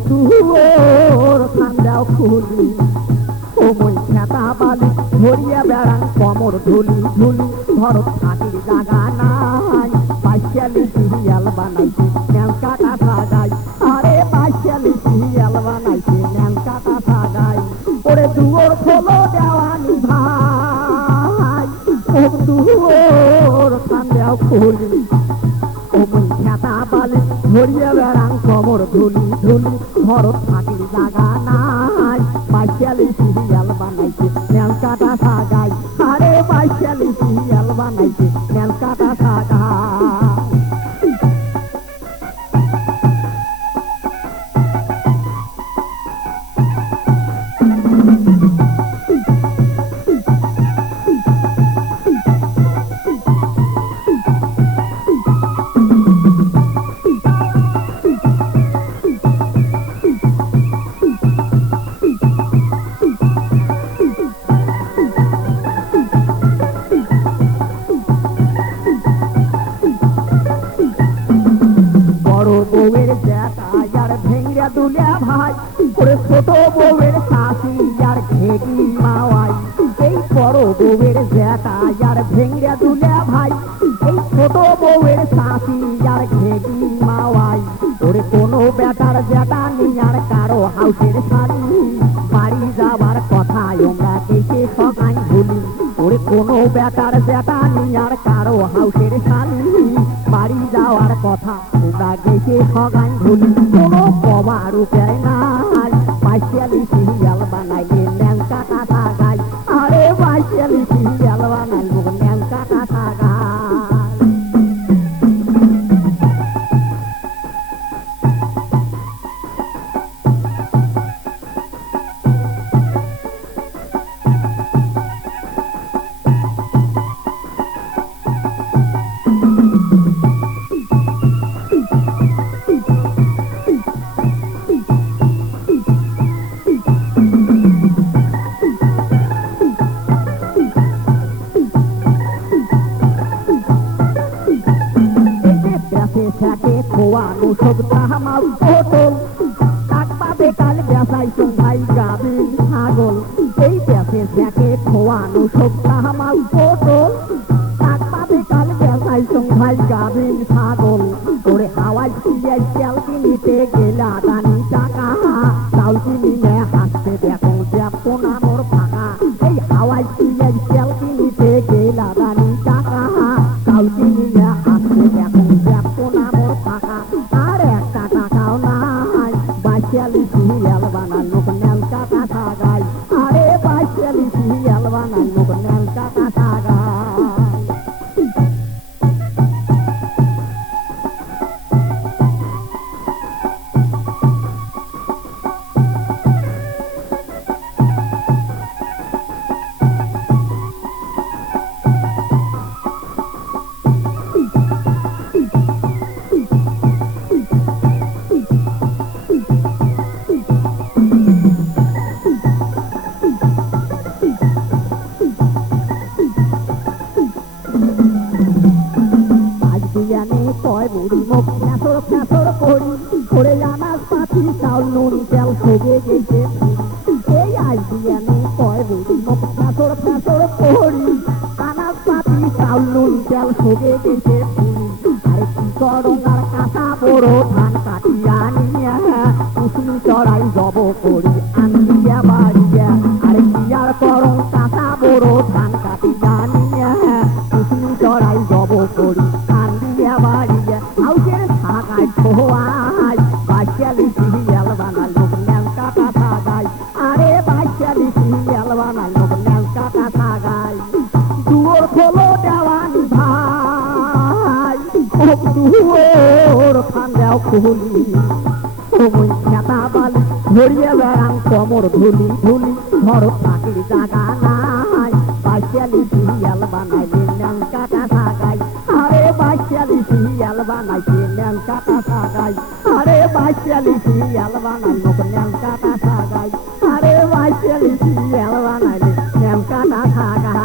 দুয়োর খান্দাও খুলি ওই খেতা বালি ধরিয়া বেড়ান কমর ধুলি ধুলি ধর থাকির জাগা নাই পাইশালি সিরিয়াল বানাইছে ন্যাং কাটা সাজাই আরে পাইশালি সিরিয়াল বানাইছে ন্যাং কাটা সাজাই ওরে দুয়োর খোলো দেওয়ানি ভাই ও দুয়োর খান্দাও খুলি ওই খেতা বালি ধরিয়া বেড়ান কমর ধুলি ধুলি ধর থাকির জাগা নাই পাইশালি সিরিয়াল বানাইছে ন্যাং কাটা সাজাই আরে পাইশালি সিরিয়াল বানাইছে ন্যাং কাটা সাজাই বউয়ের জ্যাঠা আর ভেঙ্গা দুলিয়া ভাই ওরে ছোট বউয়ের শাশি আর ঘেগি মাওয়াই এই বড় বউয়ের জ্যাঠা আর ভেঙ্গা দুলিয়া ভাই এই ছোট বউয়ের শাশি আর ঘেগি মাওয়াই ওরে কোনো বেটার জ্যাঠা নেই আর কারো হাউসের শাড়ি বাড়ি যাবার কথা ওরা কেটে সকাই ভুলি ওরে কোনো বেটার জ্যাঠা নেই আর কারো হাউসের শাড়ি বাড়ি যাওয়ার কথা ওরা গেছে সগাই ভুলি কোনো কবার উপায় নাই পাইশালি সিরিয়াল বানাইলে ন্যাং কাটা সাগাই আরে পাইশালি সিরিয়াল বানাইব ন্যাং কাটা সাগাই থাকে খোয়ানো সব তাহামাল পটল কাকবাদে কাল বেসাইছেন ভাই গাবিন ছাগল এই বেসে থাকে খোয়ানো সব তাহামাল পটল কাকবাদে কাল বেসাইছেন ভাই গাবিন ছাগল ওরে হাওয়াই সিয়াই চাল কিনিতে গেলা দানি টাকা চাল কিনিলে হাসতে দেখো ব্যাপ নামর ফাঁকা এই হাওয়াই সিয়াই চাল কিনিতে গেলা দানি টাকা চাল কিনিলে হাসতে দেখো ব্যাপ নামর ফাঁকা আর একটা টাকাও নাই পাইশালি সিরিয়াল বানালো ন্যাং কাটা সাগাই আরে পাইশালি সিরিয়াল বানালো ন্যাং কাটা সাগাই কয় বুড়ি মুখ ফ্যাসর ফ্যাসর করি করে আনাজ পাতি চাউল নুন তেল সবে গেছে এই আজ দিয়ানে কয় বুড়ি মুখ ফ্যাসর ফ্যাসর করি আনাজ পাতি চাউল নুন তেল সবে গেছে আরে কি করো আর কাঁচা বড় ধান কাটিয়া নিয়া কুসুমি চড়াই জব করি আনিয়া বাড়িয়া আরে কি আর করো কাঁচা বড় ধান কাটিয়া নিয়া কুসুমি চড়াই জব করি আনিয়া বাড়িয়া হাউসের সাগাই খোয়াই পাইশালি সিরিয়াল বানালো ন্যাং কাটা সাগাই আরে পাইশালি সিরিয়াল বানালো ন্যাং কাটা সাগাই দুয়োর খোলো দেওয়ানি ভাই ও দুয়োর খান্দাও খুলি ওই খেতা বালি ধরিয়া বেড়ান কমর ধুলি ধুলি ধর থাকির জাগা নাই পাইশালি সিরিয়াল বানাইলে ন্যাং কাটা সাগাই আরে পাইশালি সিরিয়াল বানাইছে ন্যাং কাটা সাগাই আরে পাইশালি সিরিয়াল বানাইলো ন্যাং কাটা সাগাই আরে পাইশালি সিরিয়াল বানাইলে ন্যাং কাটা সাগাই